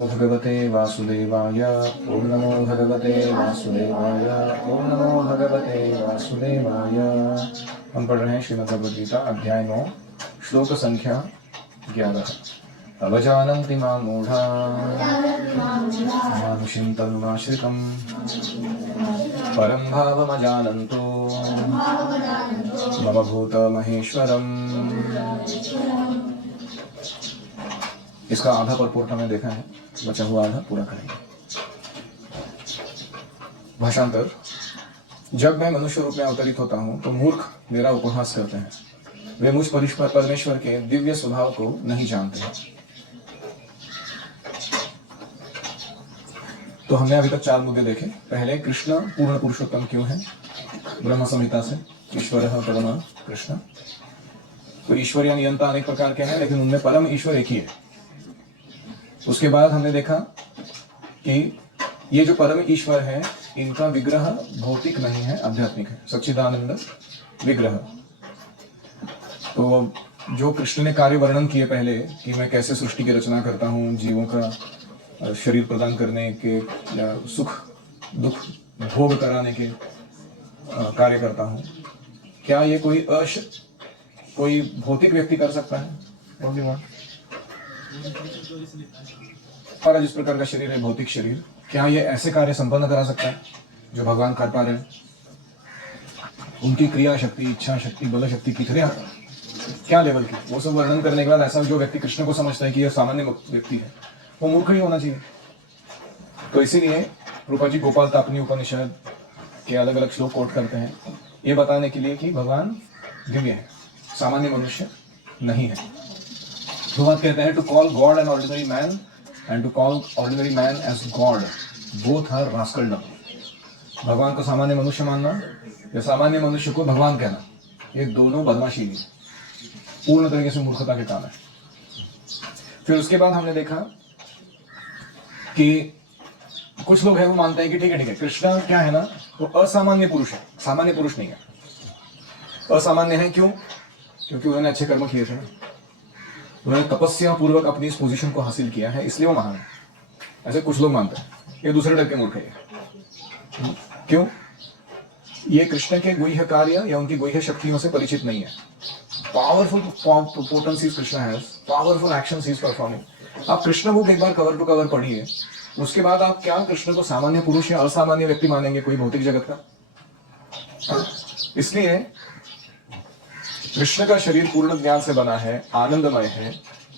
भगवते वासुदेवाय। ओम नमो भगवते वासुदेवाय। ओम नमो भगवते वासुदेवाय। हम पढ़ रहे हैं श्रीमद् भगवद गीता अध्याय 9 श्लोक संख्या 11। अवजानन्ति मां मूढा मानुषीं तनुमाश्रितं परं भावमजानन्तो मम भूतमहेश्वरम्। इसका आधा परपोर्ट हमने देखा है, बचा हुआ आधा पूरा करेंगे। भाषांतर। जब मैं मनुष्य रूप में अवतरित होता हूं तो मूर्ख मेरा उपहास करते हैं। वे मुझ परमेश्वर के दिव्य स्वभाव को नहीं जानते हैं। तो हमने अभी तक 4 मुद्दे देखे। पहले, कृष्ण पूर्ण पुरुषोत्तम क्यों है? ब्रह्म संहिता से ईश्वर परम कृष्ण। तो ईश्वर या नियंता अनेक प्रकार के हैं, लेकिन उनमें परम ईश्वर एक ही है। उसके बाद हमने देखा कि ये जो परम ईश्वर है, इनका विग्रह भौतिक नहीं है, आध्यात्मिक है, सच्चिदानंद विग्रह। तो जो कृष्ण ने कार्य वर्णन किए पहले कि मैं कैसे सृष्टि की रचना करता हूँ, जीवों का शरीर प्रदान करने के या सुख दुख भोग कराने के कार्य करता हूँ, क्या ये कोई भौतिक व्यक्ति कर सकता है? हमारा जिस प्रकार का शरीर है, भौतिक शरीर, क्या ये ऐसे कार्य संपन्न करा सकता है जो भगवान कर पा रहे हैं? उनकी क्रिया शक्ति, इच्छा शक्ति, बल शक्ति कितने क्या लेवल की, वो सब वर्णन करने के बाद ऐसा जो व्यक्ति कृष्ण को समझता है कि यह सामान्य व्यक्ति है, वो मूर्ख ही होना चाहिए। तो इसीलिए रूपा जी गोपाल तापनी उपनिषद के अलग अलग श्लोक कोट करते हैं, ये बताने के लिए कि भगवान दिव्य है, सामान्य मनुष्य नहीं है। तो बात कहते हैं, to call God an ordinary man and to call ordinary man as God, both are rascaldom. भगवान को सामान्य मनुष्य मानना या सामान्य मनुष्य को भगवान कहना, ये दोनों बदमाशी है, पूर्ण तरीके से मूर्खता के काम है। फिर उसके बाद हमने देखा कि कुछ लोग हैं वो मानते हैं कि ठीक है कृष्ण क्या है ना, वो असामान्य पुरुष है, सामान्य पुरुष नहीं है। असामान्य है क्यों? क्योंकि उन्होंने अच्छे कर्म किए थे, उन्होंने तपस्या पूर्वक अपनी इस पोजीशन को हासिल किया है, इसलिए वो महान है। ऐसे कुछ लोग मानते हैं। ये दूसरे टाइप के मूर्ख है। क्यों? ये कृष्ण के गुह्य कार्य या उनकी गुह्य शक्तियों से परिचित नहीं है। Powerful potencies Krishna has, powerful actions he is performing. आप कृष्ण बुक एक बार कवर टू कवर पढ़िए, उसके बाद आप क्या कृष्ण को सामान्य पुरुष या असामान्य व्यक्ति मानेंगे, कोई भौतिक जगत का? इसलिए कृष्ण का शरीर पूर्ण ज्ञान से बना है, आनंदमय है,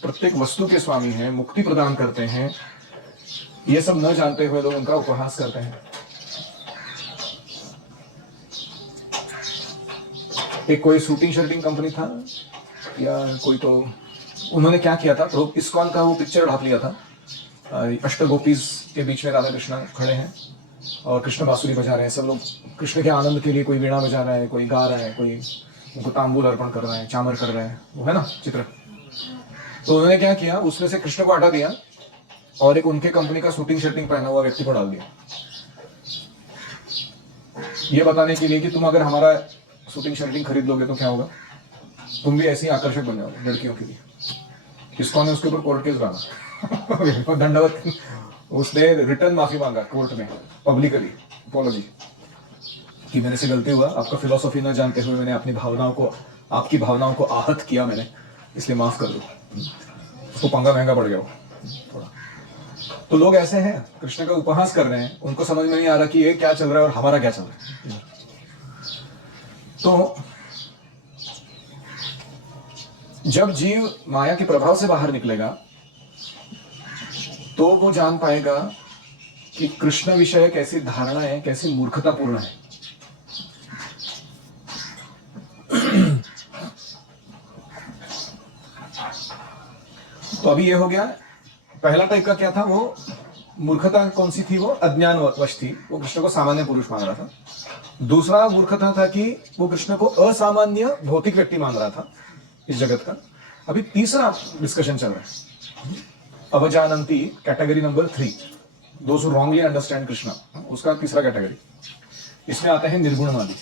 प्रत्येक वस्तु के स्वामी है, मुक्ति प्रदान करते हैं। ये सब न जानते हुए लोग उनका उपहास करते हैं। एक कोई शूटिंग कंपनी था या कोई, तो उन्होंने क्या किया था, तो इस्कॉन का वो पिक्चर ढाप लिया था। अष्टगोपीज के बीच में राधा कृष्ण खड़े हैं और कृष्ण बांसुरी बजा रहे हैं। सब लोग कृष्ण के आनंद के लिए, कोई वीणा बजा रहा है, कोई गा रहा है, कोई उनको तांबूल अर्पण कर रहा है, चामर कर रहा है, वो है ना चित्र। तो उन्होंने क्या किया, उसमें से कृष्ण को हटा दिया और एक उनके कंपनी का शूटिंग पहना हुआ व्यक्ति को डाल दिया, ये बताने के लिए कि तुम अगर हमारा शूटिंग खरीद लोगे तो क्या होगा, तुम भी ऐसे ही आकर्षक बन जाओगे लड़कियों के लिए। किसको ने उसके ऊपर कोर्ट केस डाला दंडवत, उसने रिटर्न माफी मांगा कोर्ट में पब्लिकली, अपॉलॉजी कि मेरे से गलती हुआ, आपका फिलॉसफी न जानते हुए मैंने आपकी भावनाओं को आहत किया मैंने, इसलिए माफ कर दो। उसको पंगा महंगा पड़ गया थोड़ा। तो लोग ऐसे हैं, कृष्ण का उपहास कर रहे हैं, उनको समझ में नहीं आ रहा कि ये क्या चल रहा है और हमारा क्या चल रहा है। तो जब जीव माया के प्रभाव से बाहर निकलेगा तो वो जान पाएगा कि कृष्ण विषय कैसी धारणा है, कैसी मूर्खतापूर्ण है। तो अभी ये हो गया, पहला टाइप का क्या था, वो मूर्खता कौन सी थी, वो अज्ञानवश थी, वो कृष्ण को सामान्य पुरुष मान रहा था। दूसरा मूर्खता था कि वो कृष्ण को असामान्य भौतिक व्यक्ति मान रहा था इस जगत का। अभी तीसरा डिस्कशन चल रहा है, अवजानंती, category number 3, those who wrongly understand Krishna, उसका तीसरा कैटेगरी। इसमें आते हैं निर्गुणवादी।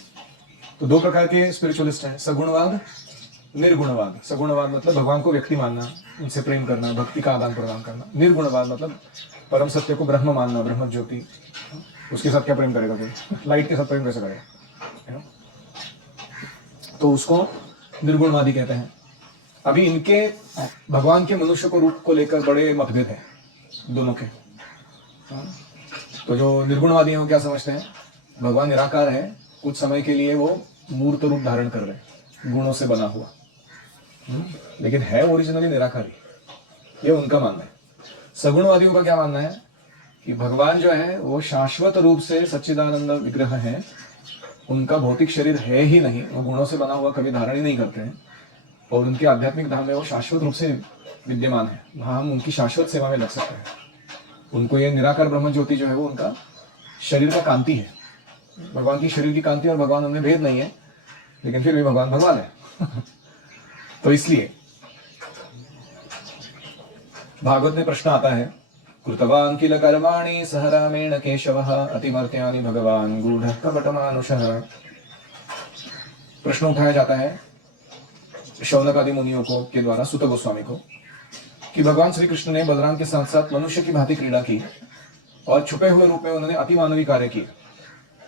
तो 2 प्रकार के स्पिरिचुअलिस्ट हैं, सगुणवाद निर्गुणवाद। सगुणवाद मतलब भगवान को व्यक्ति मानना, उनसे प्रेम करना, भक्ति का आदान प्रदान करना। निर्गुणवाद मतलब परम सत्य को ब्रह्म मानना, ब्रह्म ज्योति। उसके साथ क्या प्रेम करेगा कोई? लाइट के साथ प्रेम कैसे करेगा? तो उसको निर्गुणवादी कहते हैं। अभी इनके भगवान के मनुष्य को रूप को लेकर बड़े मतभेद हैं दोनों के। तो जो निर्गुणवादी हैं वो क्या समझते हैं? भगवान निराकार है, कुछ समय के लिए वो मूर्त रूप धारण कर रहे, गुणों से बना हुआ, लेकिन है ओरिजिनली निराकारी। ये उनका मानना है। सगुणवादियों का क्या मानना है कि भगवान जो है वो शाश्वत रूप से सच्चिदानंद विग्रह है, उनका भौतिक शरीर है ही नहीं, वो गुणों से बना हुआ कभी धारण ही नहीं करते हैं, और उनके आध्यात्मिक धाम में वो शाश्वत रूप से विद्यमान है। वहाँ हम उनकी शाश्वत सेवा में लग सकते हैं। उनको ये निराकार ब्रह्म ज्योति जो है वो उनका शरीर का कांति है। भगवान की शरीर की कांति और भगवान उनमें भेद नहीं है, लेकिन फिर भी भगवान भगवान है। तो इसलिए भागवत में प्रश्न आता है, कृतवान किल कर्माणि सह रामेण केशवः अतिमर्त्यानि भगवान गूढ़ कपटमानुषः। प्रश्न उठाया जाता है शौनक आदि मुनियों को के द्वारा सुत गोस्वामी को कि भगवान श्री कृष्ण ने बलराम के साथ साथ मनुष्य की भांति क्रीड़ा की और छुपे हुए रूप में उन्होंने अति मानवीय कार्य किए।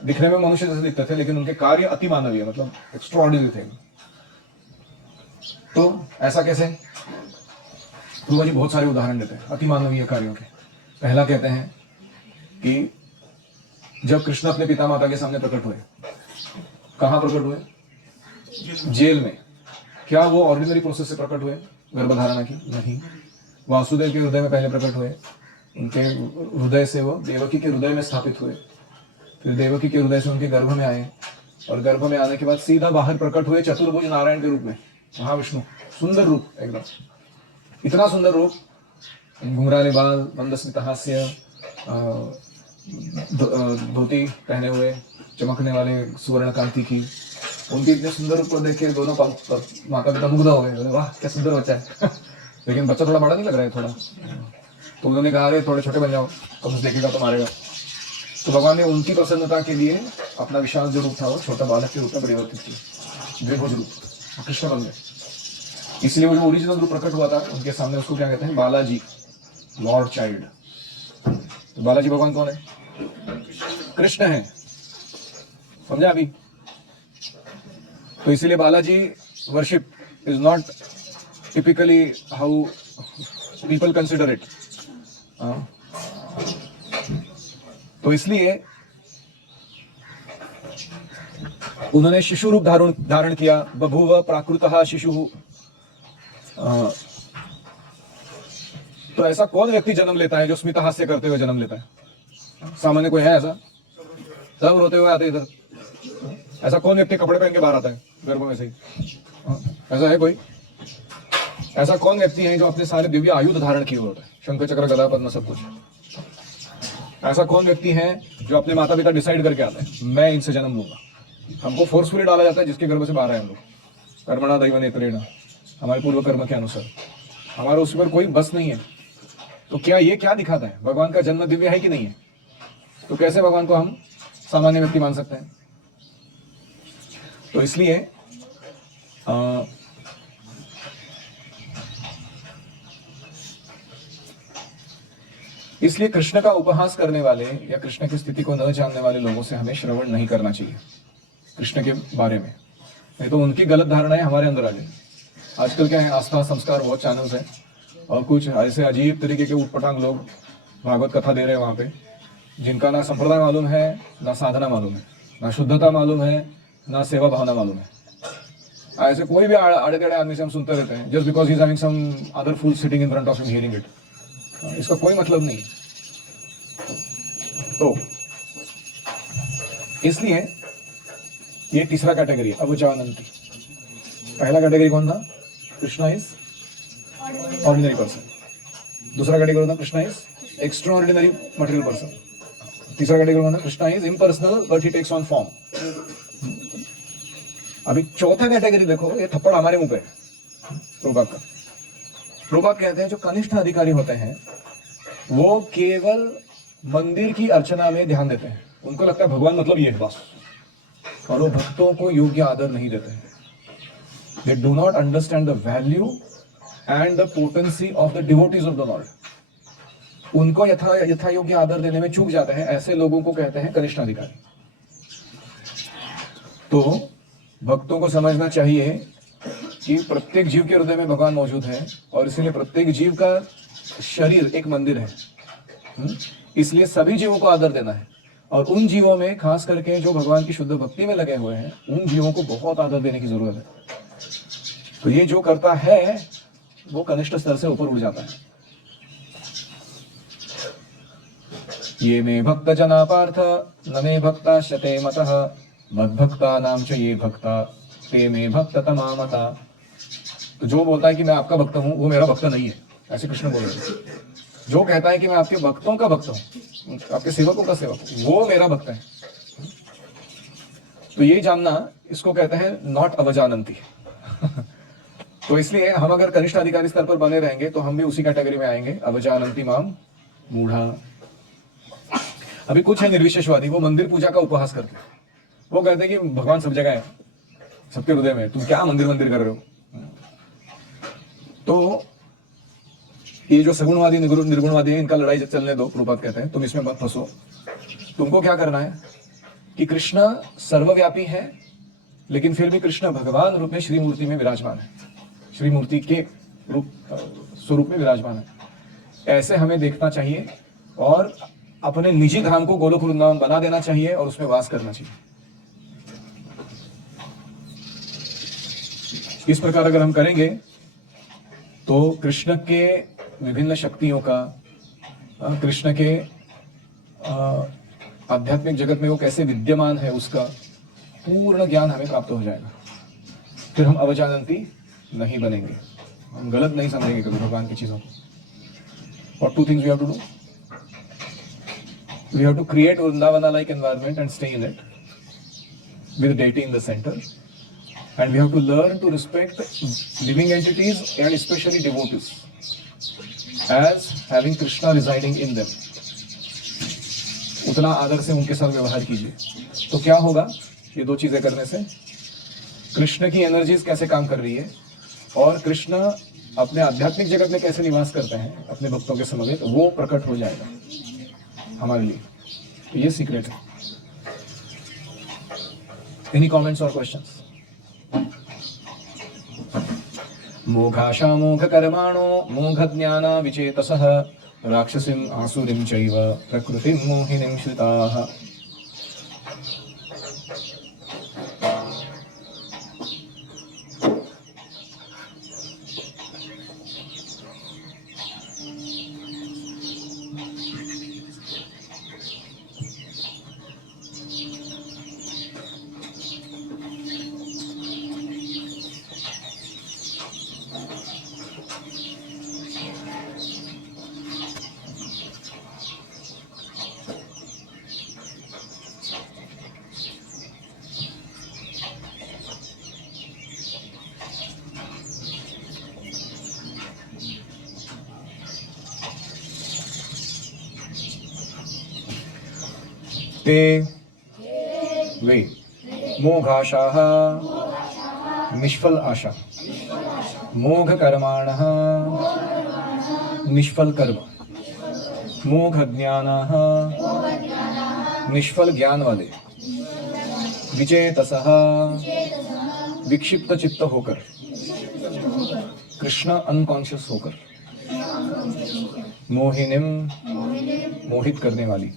दिखने में मनुष्य जैसे दिखते थे, लेकिन उनके कार्य अति मानवीय मतलब एक्स्ट्राऑर्डिनरी थे। तो ऐसा कैसे? गुरु जी बहुत सारे उदाहरण देते हैं अति मानवीय कार्यों के। पहला कहते हैं कि जब कृष्ण अपने पिता माता के सामने प्रकट हुए, कहाँ प्रकट हुए? जेल में। क्या वो ऑर्डिनरी प्रोसेस से प्रकट हुए गर्भधारणा की? नहीं। वासुदेव के हृदय में पहले प्रकट हुए, उनके हृदय से वो देवकी के हृदय में स्थापित हुए, फिर देवकी के हृदय से उनके गर्भ में आए, और गर्भ में आने के बाद सीधा बाहर प्रकट हुए चतुर्भुज नारायण के रूप में, महाविष्णु। सुंदर रूप, एकदम इतना सुंदर रूप, घुंघराले बाल, मंदस्मित हास्य, धोती पहने हुए, चमकने वाले सुवर्ण कांति की। उनके इतने सुंदर रूप को देख के दोनों माता पिता मुग्ध हो गए। वाह क्या सुंदर बच्चा है। लेकिन बच्चा थोड़ा बड़ा नहीं लग रहा है थोड़ा? तो उन्होंने कहा अरे थोड़े छोटे बन जाओ, कब देखेगा तो मारेगा। तो भगवान ने उनकी प्रसन्नता के लिए अपना विशाल जो रूप था वो छोटा बालक के रूप में परिवर्तित किया, द्विभुज रूप, कृष्ण बन गए। इसलिए वो जो ओरिजिनल रूप प्रकट हुआ था उनके सामने, उसको क्या कहते हैं? Balaji, Lord child. तो बालाजी भगवान कौन है? कृष्ण है। समझा अभी? तो इसीलिए Balaji worship is not typically how people consider it. तो इसलिए उन्होंने शिशु रूप धारण किया। बभूव प्राकृतः शिशु। तो ऐसा कौन व्यक्ति जन्म लेता है जो स्मित हास्य करते हुए जन्म लेता है? सामान्य कोई है ऐसा? सब रोते हुए आते इधर। ऐसा कौन व्यक्ति कपड़े पहन के बाहर आता है गर्भ में से ही? ऐसा है कोई? ऐसा कौन व्यक्ति है जो अपने सारे दिव्य आयुध धारण किए होता है, शंख चक्र गदा पद्म सब कुछ? ऐसा कौन व्यक्ति है जो अपने माता पिता डिसाइड करके आता है मैं इनसे जन्म लूंगा? हमको फोर्सफुली डाला जाता है जिसके गर्भ से बाहर है हम लोग, कर्मणा दैव नेत्रेण, हमारे पूर्व कर्म के अनुसार। हमारा उस पर कोई बस नहीं है। तो क्या ये क्या दिखाता है? भगवान का जन्म दिव्य है कि नहीं है? तो कैसे भगवान को हम सामान्य व्यक्ति मान सकते हैं? तो इसलिए कृष्ण का उपहास करने वाले या कृष्ण की स्थिति को न जानने वाले लोगों से हमें श्रवण नहीं करना चाहिए कृष्ण के बारे में, नहीं तो उनकी गलत धारणाएं हमारे अंदर आ जाए। आजकल क्या है, आस्था संस्कार बहुत चैनल्स हैं और कुछ ऐसे अजीब तरीके के उटपटांग लोग भागवत कथा दे रहे हैं वहां पे, जिनका ना संप्रदाय मालूम है, ना साधना मालूम है, ना शुद्धता मालूम है, ना सेवा भावना मालूम है। ऐसे कोई भी आड़े टेढ़े आदमी से हम सुनते रहते हैं just because he is having some other fool sitting in front of him hearing it. इसका कोई मतलब नहीं है। तो इसलिए ये तीसरा कैटेगरी है अवजानंती। पहला कैटेगरी कौन था? Krishna is ordinary person. दूसरा कैटेगरी था Krishna is extraordinary material person. तीसरा कैटेगरी कौन था? Krishna is impersonal but he takes on form. अभी चौथा कैटेगरी देखो, ये थप्पड़ हमारे मुंह पे है प्रभुपाद का। प्रभुपाद कहते हैं जो कनिष्ठ अधिकारी होते हैं वो केवल मंदिर की अर्चना में ध्यान देते हैं, उनको लगता है भगवान मतलब ये है बस, और वो भक्तों को योग्य आदर नहीं देते हैं। They do not understand the value and the potency of the devotees of the Lord. उनको यथा योग्य आदर देने में चूक जाते हैं, ऐसे लोगों को कहते हैं कनिष्ठ अधिकारी। तो भक्तों को समझना चाहिए कि प्रत्येक जीव के हृदय में भगवान मौजूद है और इसलिए प्रत्येक जीव का शरीर एक मंदिर है। इसलिए सभी जीवों को आदर देना है और उन जीवों में खास करके जो भगवान की शुद्ध भक्ति में लगे हुए हैं उन जीवों को बहुत आदर देने की जरूरत है। तो ये जो करता है वो कनिष्ठ स्तर से ऊपर उठ जाता है। ये मे भक्त जना पार्थ न मे भक्ता शते मतः मद्भक्ता नाम च ये भक्ता ते मे भक्त तमा मता। तो जो बोलता है कि मैं आपका भक्त हूं वो मेरा भक्त नहीं है, ऐसे कृष्ण बोल रहे हैं। जो कहता है कि मैं आपके भक्तों का भक्त हूं, आपके सेवकों का सेवक, वो मेरा भक्त है। तो ये जानना, इसको कहते हैं नॉट अवजानंती। तो इसलिए हम अगर कनिष्ठ अधिकारी स्तर पर बने रहेंगे तो हम भी उसी कैटेगरी में आएंगे, अवजानंती माम मूढ़ा। अभी कुछ है निर्विशेषवादी, वो मंदिर पूजा का उपहास करके वो कहते हैं कि भगवान सब जगह है, सबके हृदय में, तुम क्या मंदिर मंदिर कर रहे हो। तो ये जो सगुणवादी निर्गुणवादी है, इनका लड़ाई चलने दो। प्रभुपाद कहते हैं तुम इसमें मत फंसो। तुमको क्या करना है कि कृष्ण सर्वव्यापी है लेकिन फिर भी कृष्ण भगवान रूप में श्री मूर्ति में विराजमान है, श्री मूर्ति के रूप स्वरूप में विराजमान है। ऐसे हमें देखना चाहिए और अपने निजी धाम को गोलोक वृंदावन बना देना चाहिए और उसमें वास करना चाहिए। इस प्रकार अगर हम करेंगे तो कृष्ण के विभिन्न शक्तियों का, कृष्ण के आध्यात्मिक जगत में वो कैसे विद्यमान है उसका पूर्ण ज्ञान हमें प्राप्त हो जाएगा। फिर हम अवजानंती नहीं बनेंगे, हम गलत नहीं समझेंगे कभी भगवान की चीजों को। और 2 things we have to do. We have to create Vrindavana-like environment and stay in it with deity in the center. And we have to learn to respect living entities and especially devotees as having Krishna residing in them. उतना आदर से उनके साथ व्यवहार कीजिए। तो क्या होगा ये दो चीजें करने से? कृष्ण की एनर्जीज कैसे काम कर रही है और कृष्ण अपने आध्यात्मिक जगत में कैसे निवास करते हैं अपने भक्तों के समवेत, वो प्रकट हो जाएगा हमारे लिए। तो ये सीक्रेट है। एनी कमेंट्स और क्वेश्चंस? मोघाशा मोघ कर्माणो मोघ ज्ञाना विचेतसः राक्षसीम आसुरीम चैव प्रकृतिम मोहिनीं श्रिताः। ते वे मोघाशाः निष्फल आशा, मोघ कर्माणः निष्फल कर्म, मोघ ज्ञानाः निष्फल ज्ञान वाले, विचेतसः विक्षिप्त चित्त होकर, कृष्ण अनकॉन्शियस होकर, मोहिनीम मोहित करने वाली,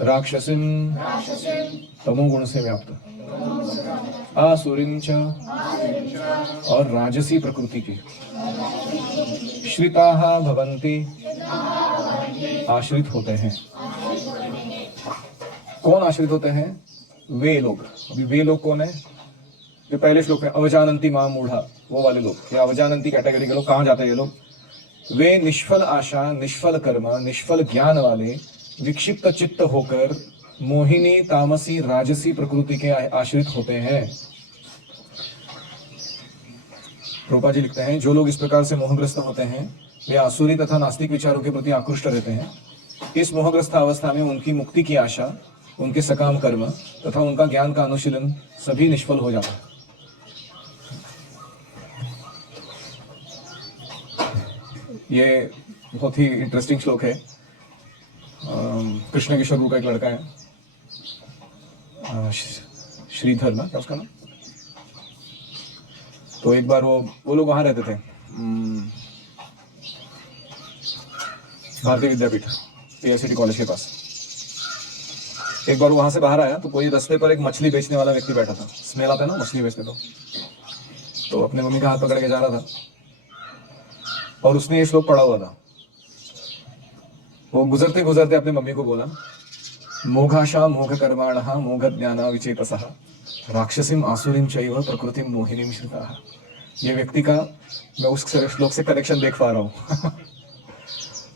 राक्षसिन तमोगुण से व्याप्त, आसुरीं च और राजसी प्रकृति की, श्रिताः भवन्ति आश्रित होते हैं। कौन आश्रित होते हैं? वे लोग। अभी वे लोग कौन है? जो पहले श्लोक में अवजानंती मां मूढ़ा, वो वाले लोग, या अवजानंती कैटेगरी के लोग। कहाँ जाते हैं ये लोग? वे निष्फल आशा, निष्फल कर्म, निष्फल ज्ञान वाले, विक्षिप्त चित्त होकर मोहिनी, तामसी, राजसी प्रकृति के आश्रित होते हैं। प्रभुपाद जी लिखते हैं जो लोग इस प्रकार से मोहग्रस्त होते हैं वे आसुरी तथा नास्तिक विचारों के प्रति आकृष्ट रहते हैं। इस मोहग्रस्त अवस्था में उनकी मुक्ति की आशा, उनके सकाम कर्म तथा उनका ज्ञान का अनुशीलन सभी निष्फल हो जाता है। ये बहुत ही इंटरेस्टिंग श्लोक है। कृष्ण किशोर का एक लड़का है, श्रीधर ना क्या उसका नाम। तो एक बार वो लोग वहां रहते थे, भारतीय विद्यापीठ पीआईसीटी कॉलेज के पास। एक बार वहां से बाहर आया तो कोई रास्ते पर एक मछली बेचने वाला व्यक्ति बैठा था। स्मेल आता है ना मछली बेचते तो अपने मम्मी का हाथ पकड़ के जा रहा था और उसने ये श्लोक पढ़ा हुआ था। वो गुजरते गुजरते अपने मम्मी को बोला, मोघाशा मोघ कर्माणः मोघ ज्ञाना विचेतसः राक्षसीम आसुरीम चैव प्रकृतिम मोहिनीम श्रिताः। ये व्यक्ति का मैं उस श्लोक से कनेक्शन देख पा रहा हूँ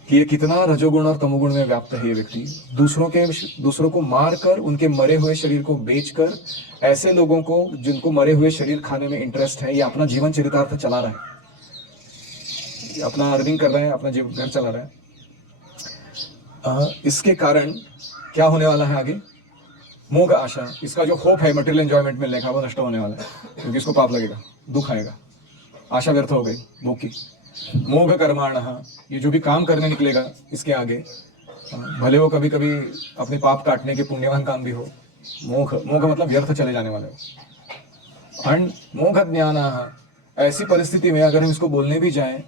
कि ये कितना रजोगुण और तमोगुण में व्याप्त है। ये व्यक्ति दूसरों को मारकर उनके मरे हुए शरीर को बेचकर ऐसे लोगों को जिनको मरे हुए शरीर खाने में इंटरेस्ट है, ये अपना जीवन चरितार्थ चला रहा है, अपना अर्निंग कर रहा है, अपना जीवन घर चला रहा है। इसके कारण क्या होने वाला है आगे? मोह का आशा, इसका जो होप है मटेरियल एंजॉयमेंट मिलने का, वो नष्ट होने वाला है, क्योंकि इसको पाप लगेगा, दुख आएगा, आशा व्यर्थ हो गई भोग की। मोघ कर्माणः, ये जो भी काम करने निकलेगा इसके आगे, भले वो कभी कभी अपने पाप काटने के पुण्यवान काम भी हो, मोघ मतलब व्यर्थ चले जाने वाले हो। एंड मोघ ज्ञान, ऐसी परिस्थिति में अगर हम इसको बोलने भी जाएं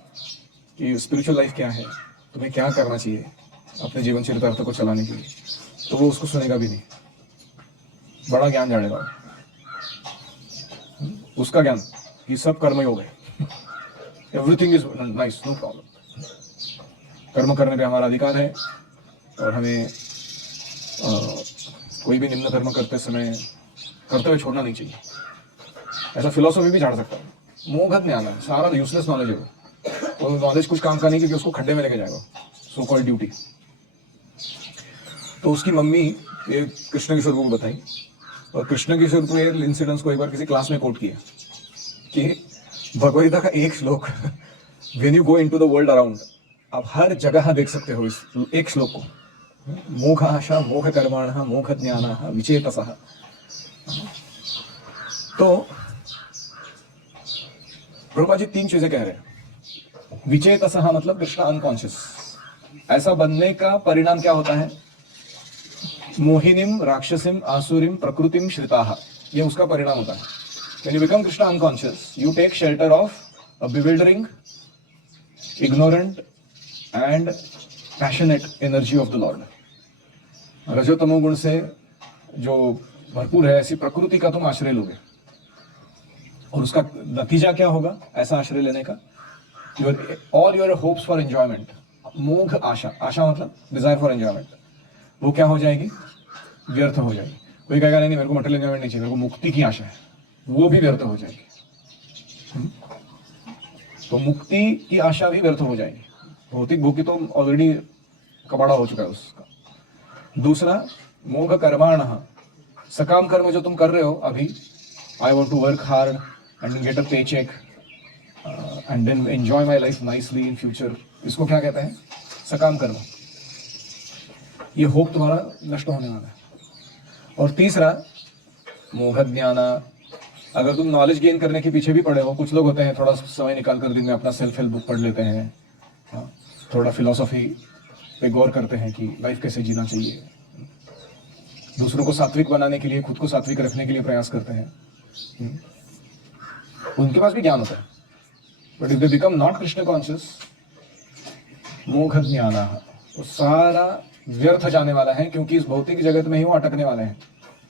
कि स्पिरिचुअल लाइफ क्या है, तुम्हें क्या करना चाहिए अपने जीवन चरितार्थ को चलाने के लिए, तो वो उसको सुनेगा भी नहीं, बड़ा ज्ञान जानेगा उसका ज्ञान, ये सब कर्मयोग है, everything is nice, no problem. कर्म करने पे हमारा अधिकार है और हमें कोई भी निम्न कर्म करते समय करते हुए छोड़ना नहीं चाहिए, ऐसा फिलोसॉफी भी झाड़ सकता है। मोह ज्ञान है, सारा यूजलेस नॉलेज है वो, नॉलेज कुछ काम का नहीं, क्योंकि उसको खड्डे में लेके जाएगा, सो कॉल्ड ड्यूटी। तो उसकी मम्मी ये कृष्ण किशोर को बताई, और कृष्ण किशोर को ये इंसिडेंट्स को एक बार किसी क्लास में कोट किया कि भगवद्गीता का एक श्लोक when you go into the world around, आप हर जगह देख सकते हो इस एक श्लोक को, मोघ आशा मोघ कर्माणः मोघ ज्ञानः विचेतसः। तो प्रभुपाद जी 3 चीजें कह रहे हैं। विचेतसः मतलब कृष्ण अनकॉन्शियस, ऐसा बनने का परिणाम क्या होता है? मोहिनीम राक्षसीम आसुरीम प्रकृतिम श्रिताः, ये उसका परिणाम होता है। When you become Krishna unconscious, you take shelter of a bewildering, ignorant and passionate energy of the Lord. रजो तमो गुण से जो भरपूर है ऐसी प्रकृति का तुम आश्रय लोगे, और उसका नतीजा क्या होगा ऐसा आश्रय लेने का? All your hopes for enjoyment, मोघ आशा, आशा मतलब डिजायर फॉर एंजॉयमेंट, वो क्या हो जाएगी? व्यर्थ हो जाएगी। कोई कहेगा नहीं मेरे को मटेरियल एंजॉयमेंट नहीं चाहिए, मेरे को मुक्ति की आशा है, वो भी व्यर्थ हो जाएगी। तो मुक्ति की आशा भी व्यर्थ हो जाएगी, भौतिक भोग की तो ऑलरेडी कबाड़ा हो चुका है उसका। दूसरा, मोघ कर्माणः, सकाम कर्म जो तुम कर रहे हो अभी, I want to work hard and get a pay check and then enjoy my life nicely in future, इसको क्या कहते हैं? सकाम कर्म। ये होप तुम्हारा नष्ट होने वाला है। और तीसरा, मोघ ज्ञान, अगर तुम नॉलेज गेन करने के पीछे भी पड़े हो, कुछ लोग होते हैं थोड़ा समय निकाल कर दिन में अपना सेल्फ हेल्प बुक पढ़ लेते हैं, थोड़ा फिलोसॉफी पे गौर करते हैं कि लाइफ कैसे जीना चाहिए, दूसरों को सात्विक बनाने के लिए, खुद को सात्विक रखने के लिए प्रयास करते हैं, उनके पास भी ज्ञान होता है। But if they become not Krishna conscious, मोघ ज्ञान, वो सारा व्यर्थ जाने वाला है, क्योंकि इस भौतिक जगत में ही वो अटकने वाले हैं।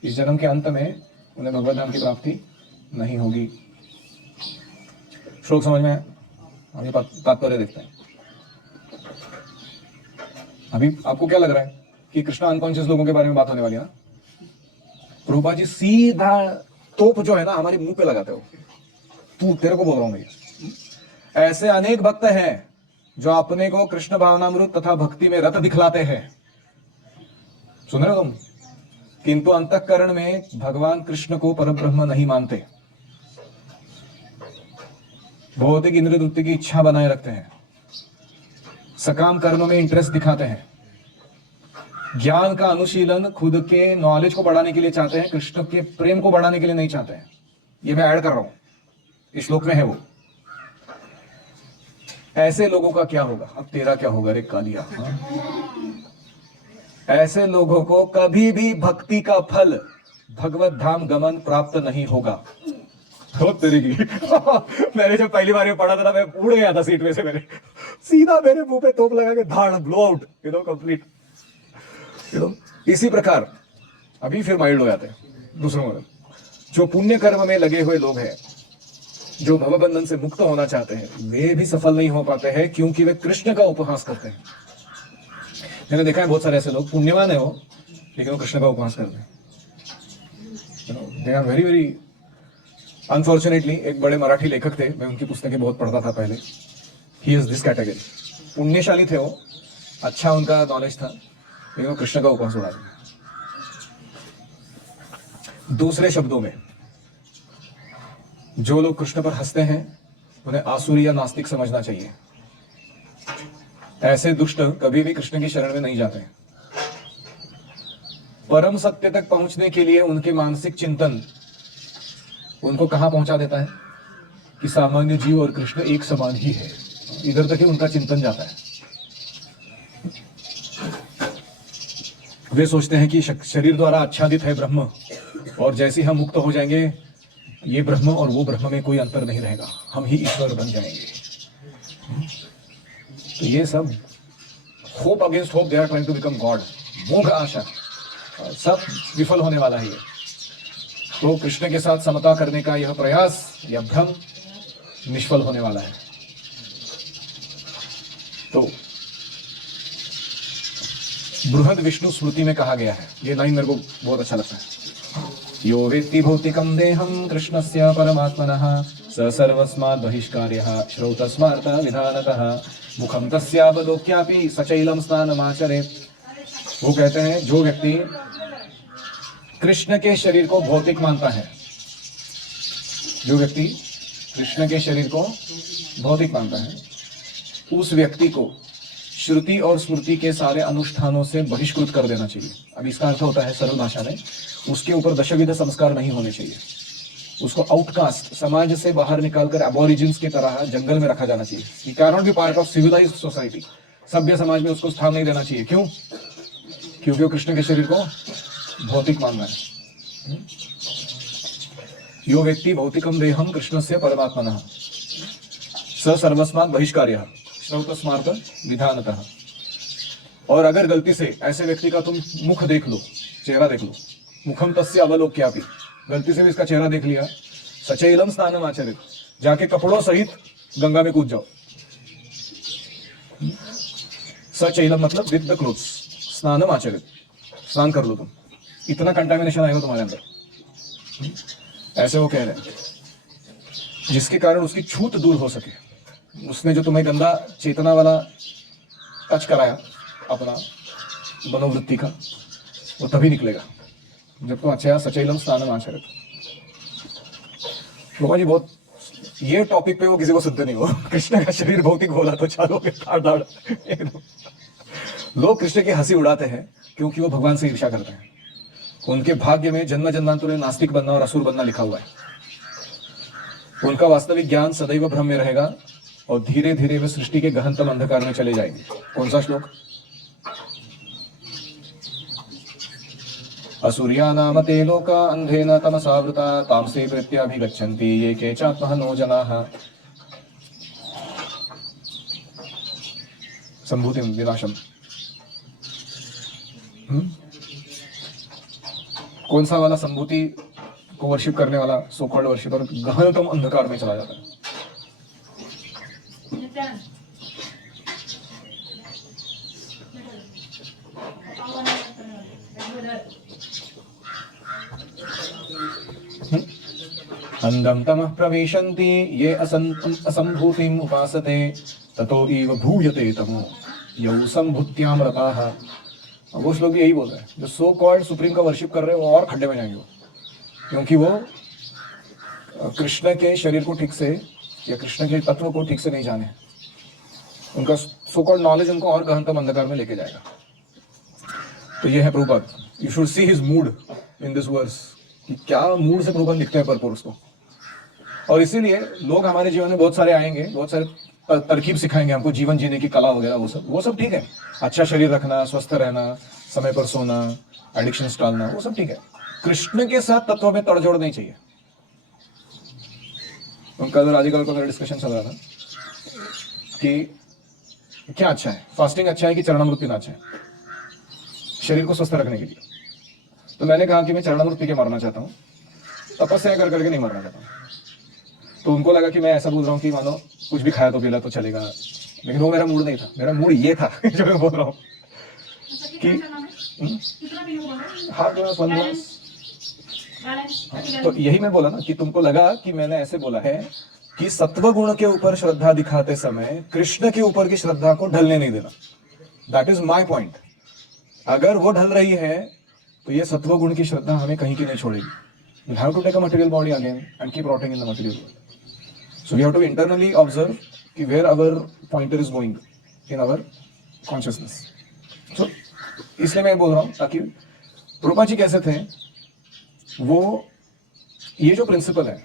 इस जन्म के अंत में उन्हें भगवत धाम की प्राप्ति नहीं होगी। श्लोक समझ में? अभी तात्पर्य देखते हैं। अभी आपको क्या लग रहा है कि कृष्णा अनकॉन्शियस लोगों के बारे में बात होने वाली है ना? प्रभुपाद जी सीधा तोप जो है ना हमारे मुंह पे लगाते हो, तू तेरे को बोल रहा हूं मैं। ऐसे अनेक भक्त हैं जो अपने को कृष्ण भावनामृत तथा भक्ति में रत दिखलाते हैं, सुन रहे हो तुम, किंतु अंतःकरण में भगवान कृष्ण को परब्रह्म नहीं मानते, भौतिक इंद्रिय वृत्ति की इच्छा बनाए रखते हैं, सकाम कर्म में इंटरेस्ट दिखाते हैं, ज्ञान का अनुशीलन खुद के नॉलेज को बढ़ाने के लिए चाहते हैं, कृष्ण के प्रेम को बढ़ाने के लिए नहीं चाहते हैं। ये मैं ऐड कर रहा हूं, इस श्लोक में है वो। ऐसे लोगों का क्या होगा? अब तेरा क्या होगा रे कालिया? हाँ? ऐसे लोगों को कभी भी भक्ति का फल भगवत धाम गमन प्राप्त नहीं होगा। हो तेरी की मैंने जब पहली बार ये पढ़ा था ना, मैं उड़ गया था सीट में से, मैंने सीधा मेरे मुंह पे तोप लगा के धाड़ ब्लो आउट, कंप्लीट। इसी प्रकार अभी फिर माइल्ड हो जाते हैं दूसरों में। जो पुण्य कर्म में लगे हुए लोग हैं, जो भवबंधन से मुक्त होना चाहते हैं, वे भी सफल नहीं हो पाते हैं क्योंकि वे कृष्ण का उपहास करते हैं। मैंने देखा है बहुत सारे ऐसे लोग पुण्यवान है वो, लेकिन वो कृष्ण का उपहास करते हैं। They are very very unfortunately. एक बड़े मराठी लेखक थे, मैं उनकी पुस्तकें बहुत पढ़ता था पहले। He is this category. पुण्यशाली थे वो, अच्छा उनका नॉलेज था, लेकिन वो कृष्ण का उपहास उड़ा दिया। दूसरे शब्दों में, जो लोग कृष्ण पर हंसते हैं उन्हें आसुरी या नास्तिक समझना चाहिए। ऐसे दुष्ट कभी भी कृष्ण की शरण में नहीं जाते। परम सत्य तक पहुंचने के लिए उनके मानसिक चिंतन उनको कहां पहुंचा देता है कि सामान्य जीव और कृष्ण एक समान ही है। इधर तक ही उनका चिंतन जाता है। वे सोचते हैं कि शरीर द्वारा आच्छादित है ब्रह्म, और जैसे हम मुक्त हो जाएंगे, ये ब्रह्म और वो ब्रह्म में कोई अंतर नहीं रहेगा, हम ही ईश्वर बन जाएंगे। तो ये सब hope against hope, they are trying to become God, मोह आशा, सब विफल होने वाला है ये। तो कृष्ण के साथ समता करने का यह प्रयास या भ्रम निष्फल होने वाला है। तो बृहद विष्णु स्मृति में कहा गया है, ये लाइन मेरे को बहुत अच्छा लगता है। यो वेत्ति भौतिकं देहं कृष्णस्य परमात्मनः स सर्वस्माद् बहिष्कार्यः श्रौतस्मार्थ विधानतः मुखं तस्यावलोक्यापि सचैलं स्नानमाचरेत्। वो कहते हैं, जो व्यक्ति कृष्ण के शरीर को भौतिक मानता है, जो व्यक्ति कृष्ण के शरीर को भौतिक मानता है, उस व्यक्ति को श्रुति और स्मृति के सारे अनुष्ठानों से बहिष्कृत कर देना चाहिए। अब इसका अर्थ होता है सरल भाषा में, उसके ऊपर दशविध संस्कार नहीं होने चाहिए। उसको आउटकास्ट, समाज से बाहर निकालकर एबोरिजिन्स की तरह जंगल में रखा जाना चाहिए। He can not be part of civilised society. सभ्य समाज में उसको स्थान नहीं देना चाहिए। क्यों? क्योंकि वो कृष्ण के शरीर को भौतिक मानना है। यो व्यक्ति भौतिकम देहम कृष्णस्य परमात्मनः स सर्वस्मात् बहिष्कार्यः श्रौतस्मार्थ विधानतः। और अगर गलती से ऐसे व्यक्ति का तुम मुख देख लो, चेहरा देख लो, मुखम तस्य अवलोक्यापि, गलती से भी इसका चेहरा देख लिया, सचैलम स्नानम आचरित, जाके कपड़ों सहित गंगा में कूद जाओ। सचैलम मतलब विद द क्लोथ्स, स्नानम आचरित, स्नान कर लो तुम, इतना कंटामिनेशन आएगा तुम्हारे अंदर। ऐसे वो कह रहे हैं, जिसके कारण उसकी छूत दूर हो सके। उसने जो तुम्हें गंदा चेतना वाला टच कराया अपना मनोवृत्ति का, वो तभी निकलेगा जब तुम अच्छा सचैलम स्नानम आचरित। बाबा जी बहुत, ये टॉपिक पे वो किसी को सुनते नहीं हो। कृष्ण का शरीर भौतिक बोला तो चालो दाड़। लोग कृष्ण की हंसी उड़ाते हैं क्योंकि वो भगवान से ईर्ष्या करते हैं। उनके भाग्य में जन्म जन्मांतर में नास्तिक बनना और असुर बनना लिखा हुआ है। उनका वास्तविक ज्ञान सदैव भ्रम में रहेगा और धीरे धीरे वे सृष्टि के गहनतम अंधकार में चले जाएंगे। कौन सा श्लोक? असुर्या नाम ते लोका अंधेन तमसावृता तामसे प्रत्याभिगच्छन्ति ये केचात्महनो जनाः संभूतिं विनाशम। कौन सा वाला संभूति को वर्शिप करने वाला सो-कॉल्ड वर्शिपर गहनतम अंधकार में चला जाता है। अंधं तमः प्रविशन्ति ये असंभूतिम् उपासते ततो एव भूयते तमो यौ संभूत्याम रताः। वो लोग यही बोल रहे हैं, जो सो कॉल्ड सुप्रीम का वर्शिप कर रहे हैं वो और खड्डे में जाएंगे वो, क्योंकि वो कृष्ण के शरीर को ठीक से या कृष्ण के तत्व को ठीक से नहीं जाने। उनका सो कॉल्ड नॉलेज उनको और गहनतम अंधकार में लेके जाएगा। तो ये है Prabhupada. You should see his mood in this verse, कि क्या मूड से प्रभुपाद लिखते हैं परपोर्स को। और इसीलिए लोग हमारे जीवन में बहुत सारे आएंगे, बहुत सारे तरकीब सिखाएंगे हमको जीवन जीने की कला वगैरह, वो सब ठीक है। अच्छा शरीर रखना, स्वस्थ रहना, समय पर सोना, एडिक्शन टालना, वो सब ठीक है। कृष्ण के साथ तत्व में तड़जोड़ नहीं चाहिए। उनका आजकल को मेरा डिस्कशन चल रहा था कि क्या अच्छा है, फास्टिंग अच्छा है कि चरणामृत पीना अच्छा है शरीर को स्वस्थ रखने के लिए। तो मैंने कहा कि मैं चरणामृत पी के मरना चाहता हूँ, तपस्या कर करके नहीं मरना चाहता हूँ। तो उनको लगा कि मैं ऐसा बोल रहा हूँ कि मानो कुछ भी खाया तो पीला तो चलेगा, लेकिन वो मेरा मूड नहीं था। मेरा मूड ये था जो मैं बोल रहा हूँ कि हाँ ग्लास 1 ग्लास। तो यही मैं बोला ना कि तुमको लगा कि मैंने ऐसे बोला है कि सत्व गुण के ऊपर श्रद्धा दिखाते समय कृष्ण के ऊपर की श्रद्धा को ढलने नहीं देना। That is my point. अगर वो ढल रही है तो ये सत्व गुण की श्रद्धा हमें कहीं की नहीं छोड़ेगी। You have to take a material body again and keep rotting in the material world. So we have to internally observe कि where our pointer is going in our consciousness. So इसलिए मैं बोल रहा हूँ ताकि रूपा जी कैसे थे, वो ये जो प्रिंसिपल है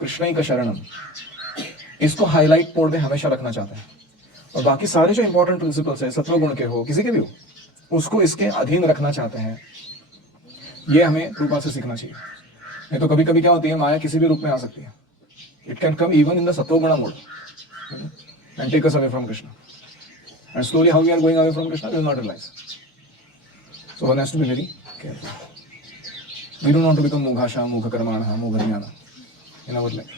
कृष्ण का शरणम, इसको हाईलाइट मोड में हमेशा रखना चाहते हैं। और बाकी सारे जो इंपॉर्टेंट प्रिंसिपल्स है सत्व गुण के हो किसी के भी हो, उसको इसके अधीन रखना चाहते हैं। ये हमें रूपा से सीखना चाहिए। नहीं तो कभी कभी क्या होती है, माया किसी भी रूप में आ सकती है। It can come even in the सत्वगुण mode and take us away from Krishna, and slowly how we are going away from Krishna we will not realize. So one has to be very careful. We don't want to become मोघाशा मोघकर्माणः मोघज्ञानः in our life.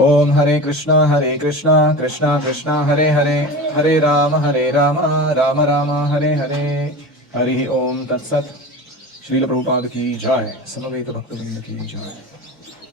Om Hare Krishna Krishna Krishna Hare Hare, Hare Ram Ram Ram Hare Hare. Hari Om तत्सत। श्रील प्रभुपाद की जय, समवेत भक्तवृंद की जय।